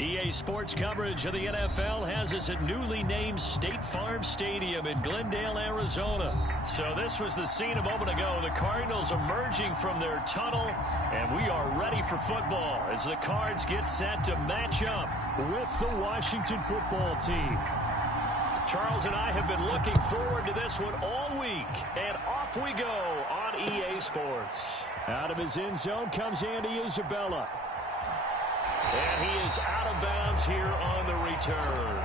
EA Sports coverage of the NFL has us at newly named State Farm Stadium in Glendale, Arizona. So this was the scene a moment ago. The Cardinals emerging from their tunnel, and we are ready for football as the Cards get set to match up with the Washington football team. Charles and I have been looking forward to this one all week, and off we go on EA Sports. Out of his end zone comes Andy Isabella. And he is out of bounds here on the return.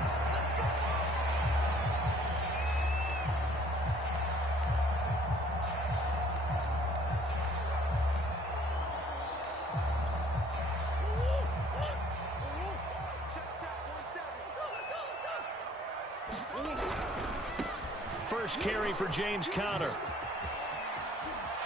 First carry for James Conner.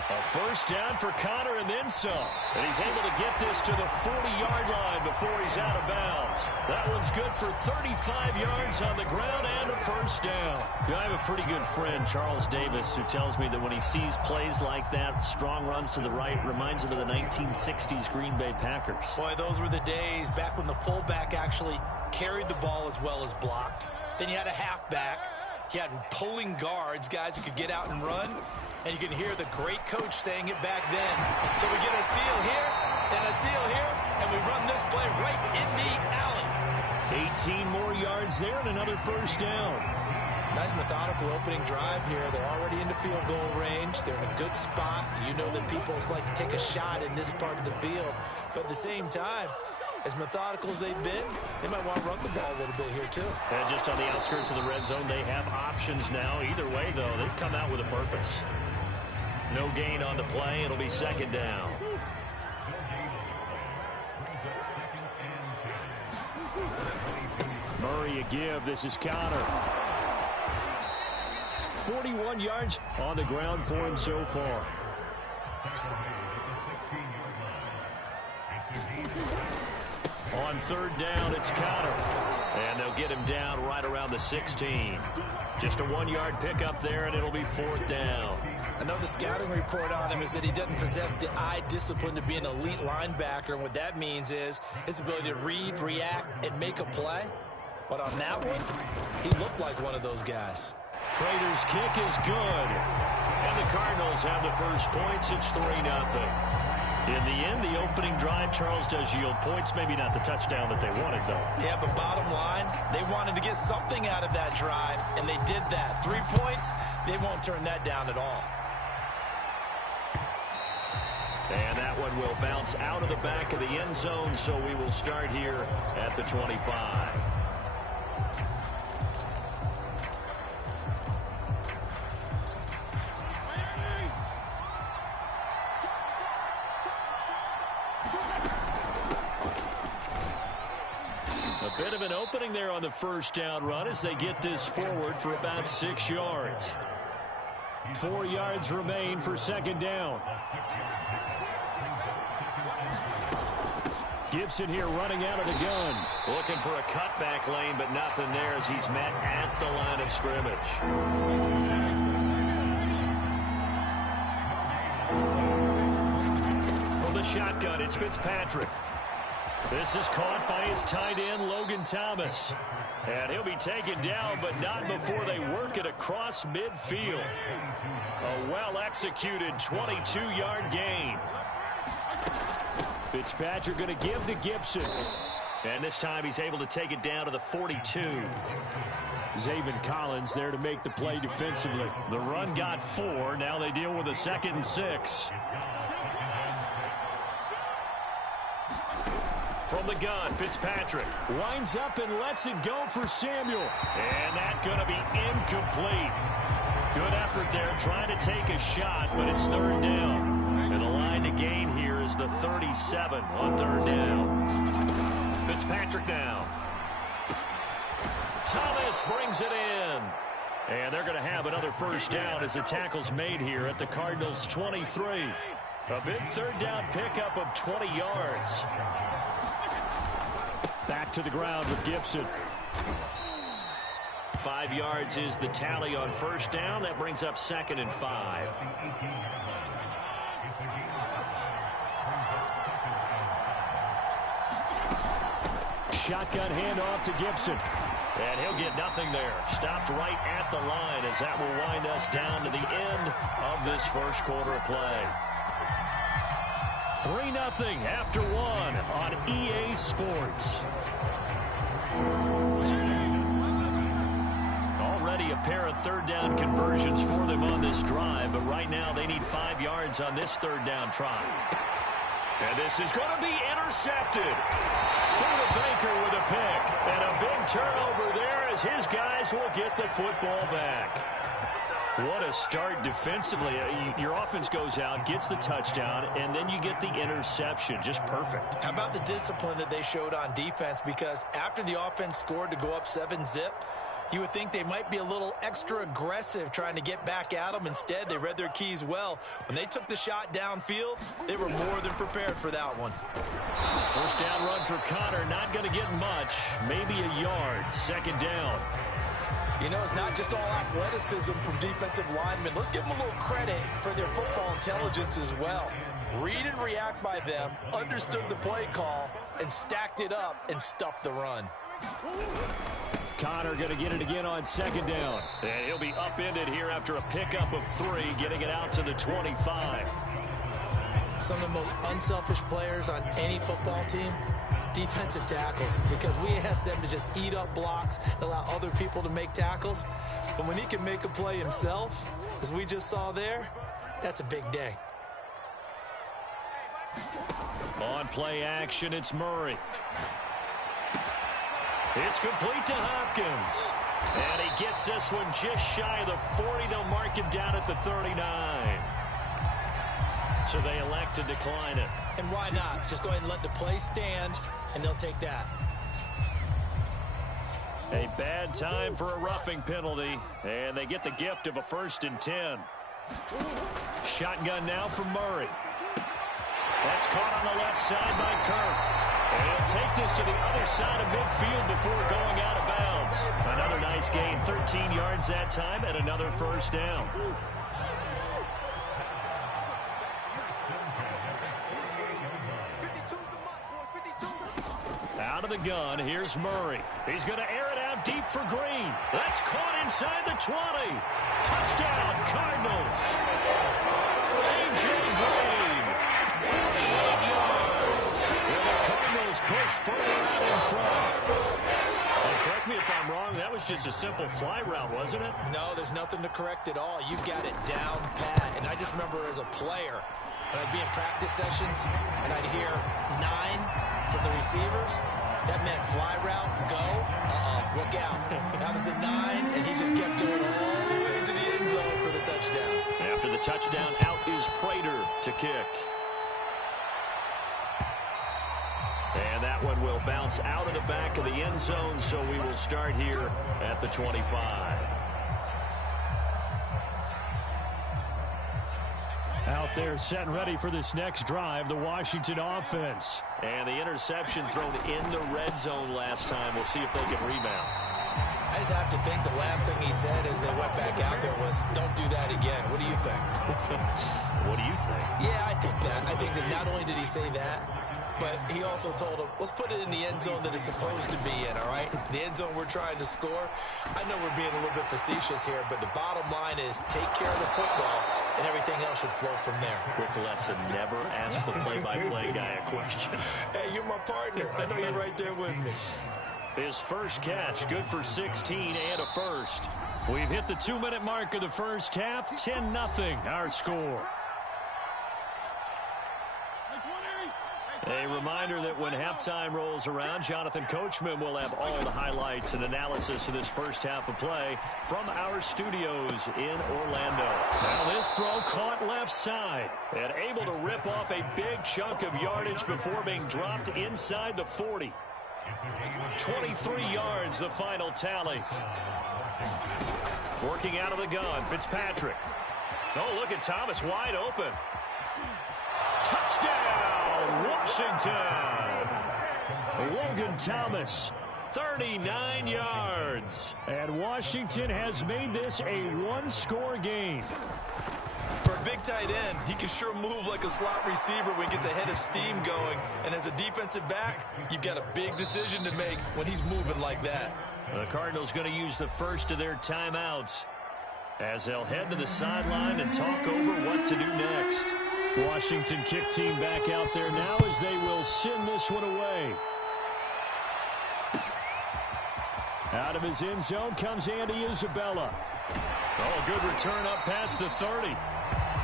A first down for Conner and then some. And he's able to get this to the 40-yard line before he's out of bounds. That one's good for 35 yards on the ground and a first down. You know, I have a pretty good friend, Charles Davis, who tells me that when he sees plays like that, strong runs to the right, reminds him of the 1960s Green Bay Packers. Boy, those were the days back when the fullback actually carried the ball as well as blocked. Then you had a halfback. You had pulling guards, guys who could get out and run. And you can hear the great coach saying it back then. So we get a seal here and a seal here, and we run this play right in the alley. 18 more yards there and another first down. Nice methodical opening drive here. They're already into field goal range. They're in a good spot. You know that people like to take a shot in this part of the field. But at the same time, as methodical as they've been, they might want to run the ball a little bit here too. And just on the outskirts of the red zone, they have options now. Either way, though, they've come out with a purpose. No gain on the play. It'll be second down. Murray a give. This is Conner. 41 yards on the ground for him so far. On third down, it's Conner. And they'll get him down right around the 16. Just a 1-yard pickup there, and it'll be fourth down. I know the scouting report on him is that he doesn't possess the eye discipline to be an elite linebacker. And what that means is his ability to read, react, and make a play. But on that one, he looked like one of those guys. Prater's kick is good. And the Cardinals have the first points. It's 3-0. In the end, the opening drive, Charles, does yield points. Maybe not the touchdown that they wanted, though. Yeah, but bottom line, they wanted to get something out of that drive, and they did that. 3 points, they won't turn that down at all. And that one will bounce out of the back of the end zone, so we will start here at the 25. A bit of an opening there on the first down run as they get this forward for about 6 yards. 4 yards remain for second down. Gibson here running out of the gun. Looking for a cutback lane, but nothing there as he's met at the line of scrimmage. From the shotgun, it's Fitzpatrick. This is caught by his tight end, Logan Thomas. And he'll be taken down, but not before they work it across midfield. A well-executed 22-yard gain. Fitzpatrick going to give to Gibson. And this time he's able to take it down to the 42. Zaven Collins there to make the play defensively. The run got 4. Now they deal with a 2nd and 6. From the gun, Fitzpatrick winds up and lets it go for Samuel. And that's going to be incomplete. Good effort there trying to take a shot, but it's third down. And the line to gain here is the 37 on third down. Fitzpatrick now. Thomas brings it in. And they're going to have another first down as the tackle's made here at the Cardinals' 23. A big third down pickup of 20 yards. Back to the ground with Gibson. 5 yards is the tally on first down. That brings up 2nd and 5. shotgun handoff to Gibson. And he'll get nothing there. Stopped right at the line as that will wind us down to the end of this first quarter of play. 3-0 after 1 on EA Sports. Already a pair of third down conversions for them on this drive, but right now they need 5 yards on this third down try. And this is going to be intercepted. Buda Baker with a pick. And a big turnover there as his guys will get the football back. What a start defensively. Your offense goes out, gets the touchdown, and then you get the interception. Just perfect. How about the discipline that they showed on defense? Because after the offense scored to go up 7-zip, you would think they might be a little extra aggressive trying to get back at them. Instead, they read their keys well. When they took the shot downfield, they were more than prepared for that one. First down run for Connor. Not going to get much. Maybe a yard. Second down. You know, it's not just all athleticism from defensive linemen. Let's give them a little credit for their football intelligence as well. Read and react by them, understood the play call, and stacked it up and stuffed the run. Connor going to get it again on second down. And he'll be upended here after a pickup of 3, getting it out to the 25. Some of the most unselfish players on any football team, defensive tackles, because we ask them to just eat up blocks and allow other people to make tackles. But when he can make a play himself, as we just saw there, that's a big day. On play action, it's Murray. It's complete to Hopkins. And he gets this one just shy of the 40. They'll mark him down at the 39. So they elect to decline it. And why not? Just go ahead and let the play stand, and they'll take that. A bad time for a roughing penalty. And they get the gift of a 1st and 10. Shotgun now for Murray. That's caught on the left side by Kirk. And he'll take this to the other side of midfield before going out of bounds. Another nice gain, 13 yards that time, and another first down. Out of the gun, here's Murray. He's going to air it out deep for Green. That's caught inside the 20. Touchdown, Cardinals. A.J. Green, 48 yards. And the Cardinals push further out in front. And correct me if I'm wrong, that was just a simple fly route, wasn't it? No, there's nothing to correct at all. You've got it down pat. And I just remember as a player, when I'd be in practice sessions, and I'd hear 9 from the receivers, that meant fly route, go, look out. That was the 9, and he just kept going all the way into the end zone for the touchdown. After the touchdown, out is Prater to kick. And that one will bounce out of the back of the end zone, so we will start here at the 25. Out there set and ready for this next drive, the Washington offense. And the interception thrown in the red zone last time. We'll see if they can rebound. I just have to think the last thing he said as they went back out there was, don't do that again. What do you think? What do you think? Yeah, I think that. I think that not only did he say that, but he also told him, let's put it in the end zone that it's supposed to be in, all right? The end zone we're trying to score. I know we're being a little bit facetious here, but the bottom line is take care of the football, and everything else should flow from there. Quick lesson, never ask the play-by-play guy a question. Hey, you're my partner. I know you're right there with me. His first catch, good for 16 and a first. We've hit the 2-minute mark of the first half, 10-0 our score. A reminder that when halftime rolls around, Jonathan Coachman will have all the highlights and analysis of this first half of play from our studios in Orlando. Now this throw caught left side and able to rip off a big chunk of yardage before being dropped inside the 40. 23 yards, the final tally. Working out of the gun, Fitzpatrick. Oh, look at Thomas wide open. Touchdown, Washington. Logan Thomas, 39 yards. And Washington has made this a one-score game. For a big good tight end. He can sure move like a slot receiver when he gets a head of steam going. And as a defensive back, you've got a big decision to make when he's moving like that. The Cardinals going to use the first of their timeouts as they'll head to the sideline and talk over what to do next. Washington kick team back out there now as they will send this one away. Out of his end zone comes Andy Isabella. Oh, good return up past the 30.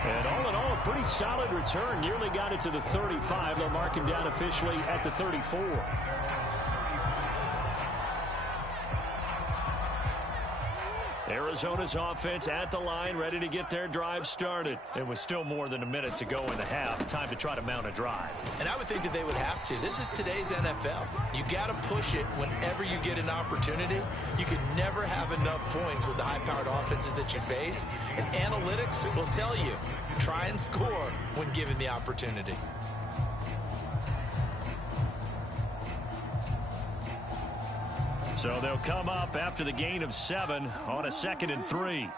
And all in all, a pretty solid return. Nearly got it to the 35. They'll mark him down officially at the 34. Arizona's offense at the line, ready to get their drive started. It was still more than a minute to go in the half. Time to try to mount a drive. And I would think that they would have to. This is today's NFL. You got to push it whenever you get an opportunity. You could never have enough points with the high-powered offenses that you face. And analytics will tell you, try and score when given the opportunity. So they'll come up after the gain of 7 on a 2nd and 3.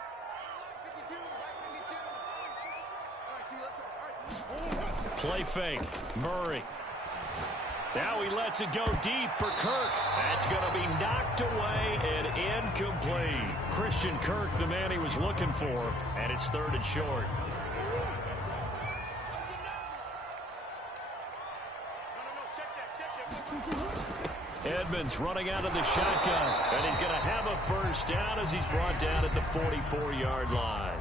Play fake. Murray. Now he lets it go deep for Kirk. That's going to be knocked away and incomplete. Christian Kirk, the man he was looking for, and it's 3rd and short. Edmonds running out of the shotgun, and he's going to have a first down as he's brought down at the 44-yard line.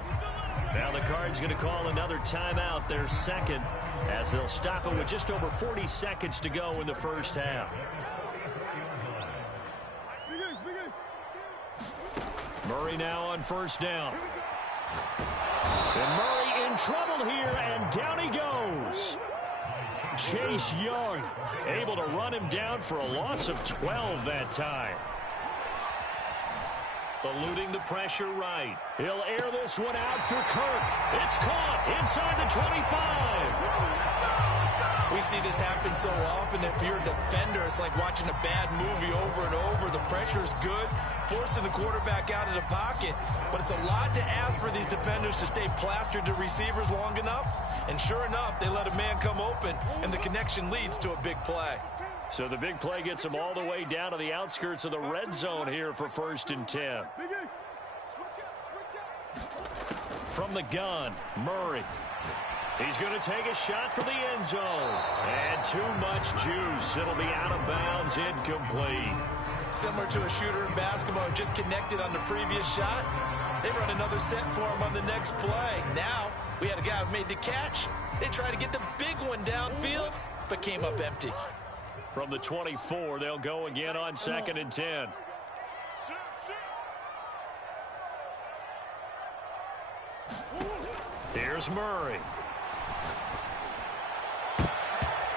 Now the Cards going to call another timeout, their second, as they'll stop it with just over 40 seconds to go in the first half. Murray now on first down. And Murray in trouble here, and down he goes. Chase Young able to run him down for a loss of 12 that time. Eluding the pressure right. He'll air this one out for Kirk. It's caught inside the 25. We see this happen so often. If you're a defender, it's like watching a bad movie over and over. The pressure's good, forcing the quarterback out of the pocket. But it's a lot to ask for these defenders to stay plastered to receivers long enough. And sure enough, they let a man come open, and the connection leads to a big play. So the big play gets him all the way down to the outskirts of the red zone here for 1st and 10. From the gun, Murray. He's going to take a shot for the end zone. And too much juice. It'll be out of bounds, incomplete. Similar to a shooter in basketball who just connected on the previous shot. They run another set for him on the next play. Now, we had a guy who made the catch. They tried to get the big one downfield, but came up empty. From the 24, they'll go again on 2nd and 10. Here's Murray.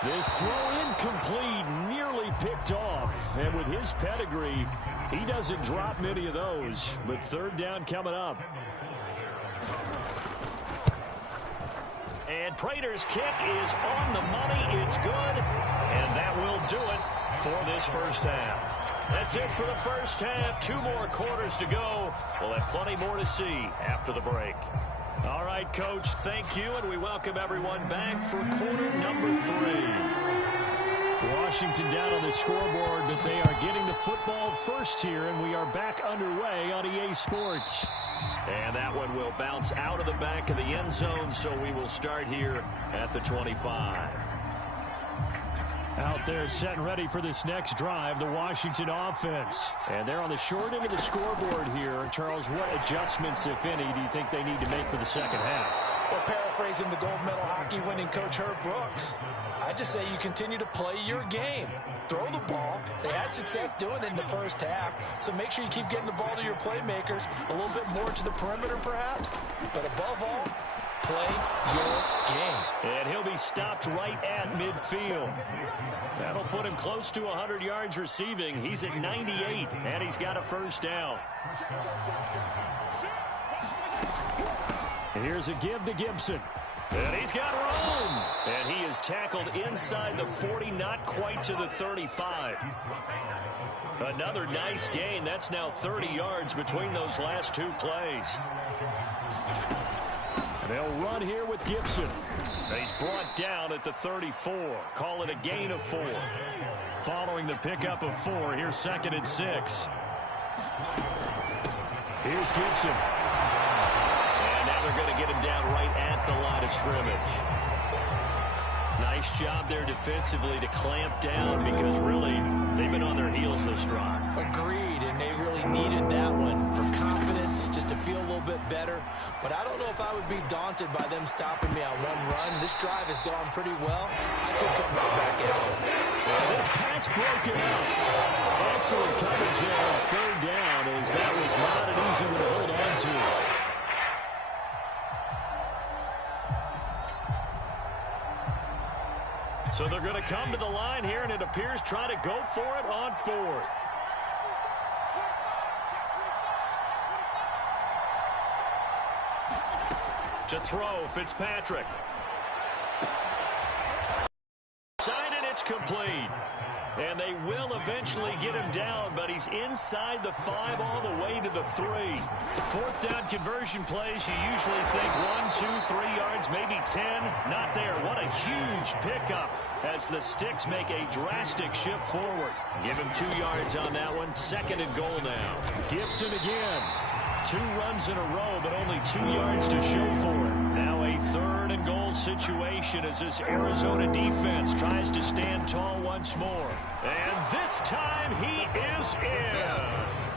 This throw incomplete, nearly picked off. And with his pedigree, he doesn't drop many of those. But 3rd down coming up. And Prater's kick is on the money. It's good. And that will do it for this first half. That's it for the first half. 2 more quarters to go. We'll have plenty more to see after the break. All right, Coach, thank you, and we welcome everyone back for quarter number 3. Washington down on the scoreboard, but they are getting the football first here, and we are back underway on EA Sports. And that one will bounce out of the back of the end zone, so we will start here at the 25. Out there set and ready for this next drive, the Washington offense. And they're on the short end of the scoreboard here. Charles, what adjustments, if any, do you think they need to make for the second half? Well, paraphrasing the gold medal hockey winning coach Herb Brooks, I just say you continue to play your game. Throw the ball. They had success doing it in the first half, so make sure you keep getting the ball to your playmakers, a little bit more to the perimeter perhaps, but above all, play your game. And he'll be stopped right at midfield. That'll put him close to 100 yards receiving. He's at 98, and he's got a first down. Here's a give to Gibson. And he's got room. And he is tackled inside the 40, not quite to the 35. Another nice gain. That's now 30 yards between those last 2 plays. They'll run here with Gibson. He's brought down at the 34. Call it a gain of 4. Following the pickup of 4, here's 2nd and 6. Here's Gibson. And now they're going to get him down right at the line of scrimmage. Nice job there defensively to clamp down because really they've been on their heels this drive. Agreed, and they really needed that one for confidence, just to feel a little bit better. But I don't know if I would be daunted by them stopping me on one run. This drive has gone pretty well. I could come right back at it. Well, this pass broken up. Excellent coverage there on 3rd down, as that was not an easy one to hold on to. So they're going to come to the line here, and it appears try to go for it on 4th. To throw, Fitzpatrick. Side, and it's complete. And they will eventually get him down, but he's inside the 5 all the way to the 3. 4th down conversion plays, you usually think 1, 2, 3 yards, maybe 10. Not there. What a huge pickup as the Sticks make a drastic shift forward. Give him 2 yards on that one. 2nd and goal now. Gibson again. 2 runs in a row, but only 2 yards to show for it. Now a 3rd and goal situation as this Arizona defense tries to stand tall once more. And this time he is in. Yes.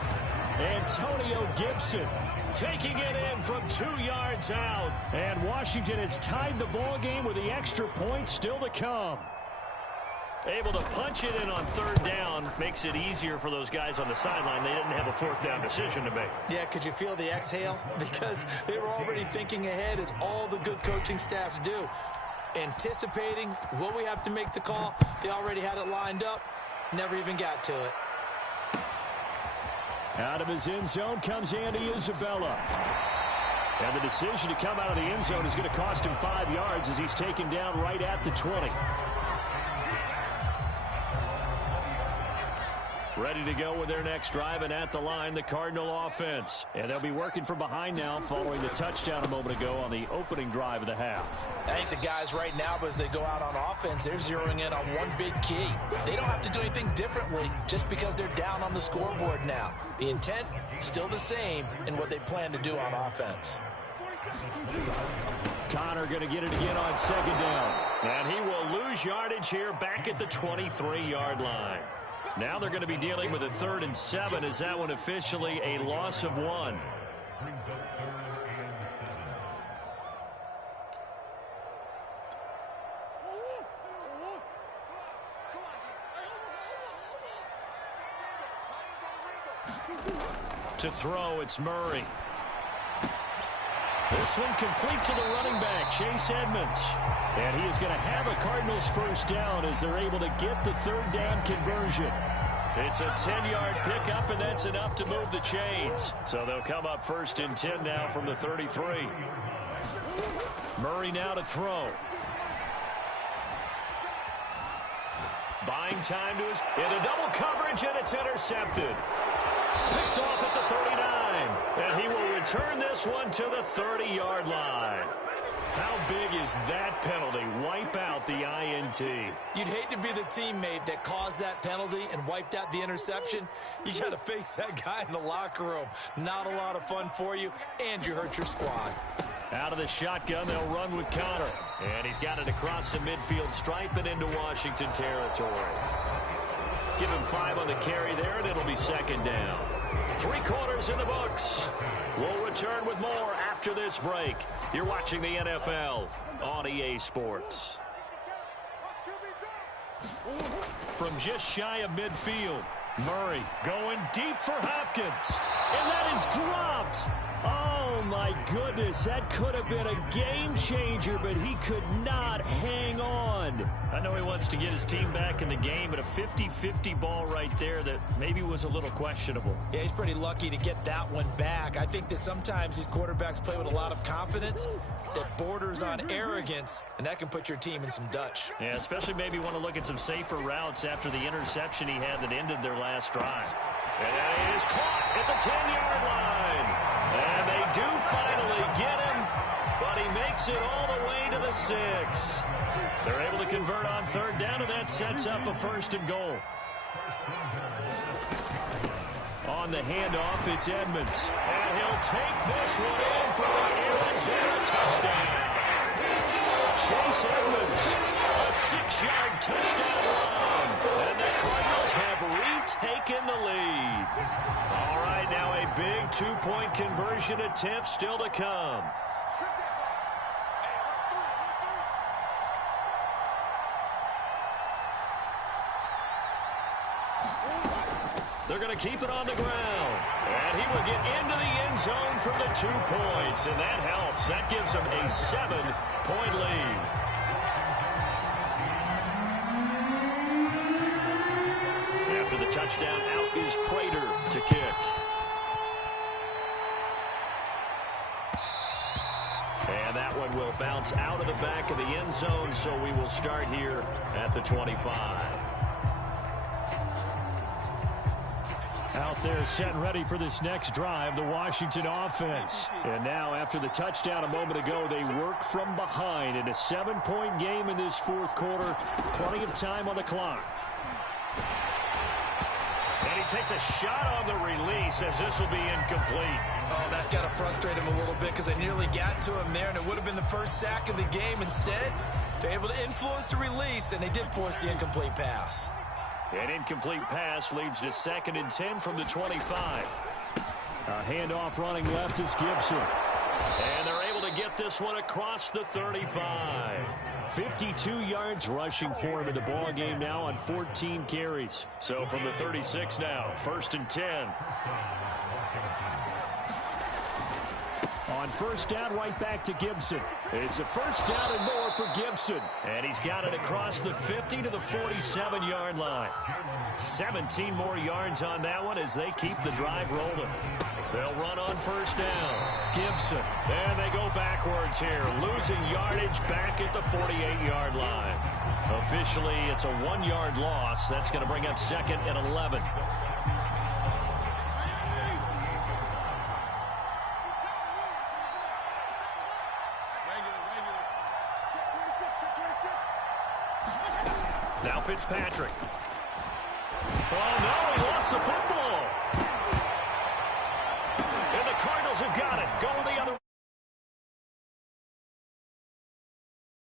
Antonio Gibson taking it in from 2 yards out. And Washington has tied the ball game with the extra point still to come. Able to punch it in on 3rd down makes it easier for those guys on the sideline. They didn't have a 4th down decision to make. Yeah, could you feel the exhale? Because they were already thinking ahead, as all the good coaching staffs do. Anticipating what we have to make the call. They already had it lined up. Never even got to it. Out of his end zone comes Andy Isabella. And the decision to come out of the end zone is going to cost him 5 yards as he's taken down right at the 20. Ready to go with their next drive, and at the line, the Cardinal offense. And they'll be working from behind now following the touchdown a moment ago on the opening drive of the half. I think the guys right now, as they go out on offense, they're zeroing in on one big key. They don't have to do anything differently just because they're down on the scoreboard now. The intent, still the same in what they plan to do on offense. Connor going to get it again on 2nd down. And he will lose yardage here back at the 23-yard line. Now they're going to be dealing with a 3rd and 7. Is that one officially a loss of 1? To throw, it's Murray. This one complete to the running back, Chase Edmonds. And he is going to have a Cardinals 1st down as they're able to get the 3rd down conversion. It's a 10-yard pickup, and that's enough to move the chains. So they'll come up 1st and 10 now from the 33. Murray now to throw. Buying time to his... into double coverage, and it's intercepted. Picked off at the 39. And he will return this one to the 30-yard line. How big is that penalty? Wipe out the INT. You'd hate to be the teammate that caused that penalty and wiped out the interception. You got to face that guy in the locker room. Not a lot of fun for you, and you hurt your squad. Out of the shotgun, they'll run with Connor. And he's got it across the midfield stripe and into Washington territory. Give him 5 on the carry there, and it'll be 2nd down. 3 quarters in the books. We'll return with more after this break. You're watching the NFL on EA Sports. From just shy of midfield, Murray going deep for Hopkins. And that is dropped. Oh, my goodness. That could have been a game changer, but he could not hang on. I know he wants to get his team back in the game, but a 50-50 ball right there that maybe was a little questionable. Yeah, he's pretty lucky to get that one back. I think that sometimes these quarterbacks play with a lot of confidence that borders on arrogance, and that can put your team in some Dutch. Yeah, especially maybe want to look at some safer routes after the interception he had that ended their last drive. And that is caught at the 10-yard line. And they do finally get him, but he makes gets it all the way to the 6. They're able to convert on third down, and that sets up a 1st and goal. On the handoff, it's Edmonds. And he'll take this one in for the Arizona touchdown. Chase Edmonds, a 6-yard touchdown run. And the Cardinals have retaken the lead. All right, now a big 2-point conversion attempt still to come. They're going to keep it on the ground. And he will get into the end zone for the 2 points. And that helps. That gives them a 7-point lead. After the touchdown, out is Prater to kick. And that one will bounce out of the back of the end zone. So we will start here at the 25. Out there set and ready for this next drive, the Washington offense. And now after the touchdown a moment ago, they work from behind in a 7-point game in this 4th quarter. Plenty of time on the clock. And he takes a shot on the release as this will be incomplete. Oh, that's got to frustrate him a little bit because they nearly got to him there, and it would have been the first sack of the game. Instead, they're able to influence the release, and they did force the incomplete pass. An incomplete pass leads to 2nd and 10 from the 25. A handoff running left is Gibson. And they're able to get this one across the 35. 52 yards rushing for him in the ball game now on 14 carries. So from the 36 now, 1st and 10. On 1st down, right back to Gibson. It's a 1st down and more for Gibson. And he's got it across the 50 to the 47-yard line. 17 more yards on that one as they keep the drive rolling. They'll run on 1st down. Gibson. And they go backwards here, losing yardage back at the 48-yard line. Officially, it's a 1-yard loss. That's going to bring up 2nd and 11. Now Fitzpatrick. Oh, no, he lost the football.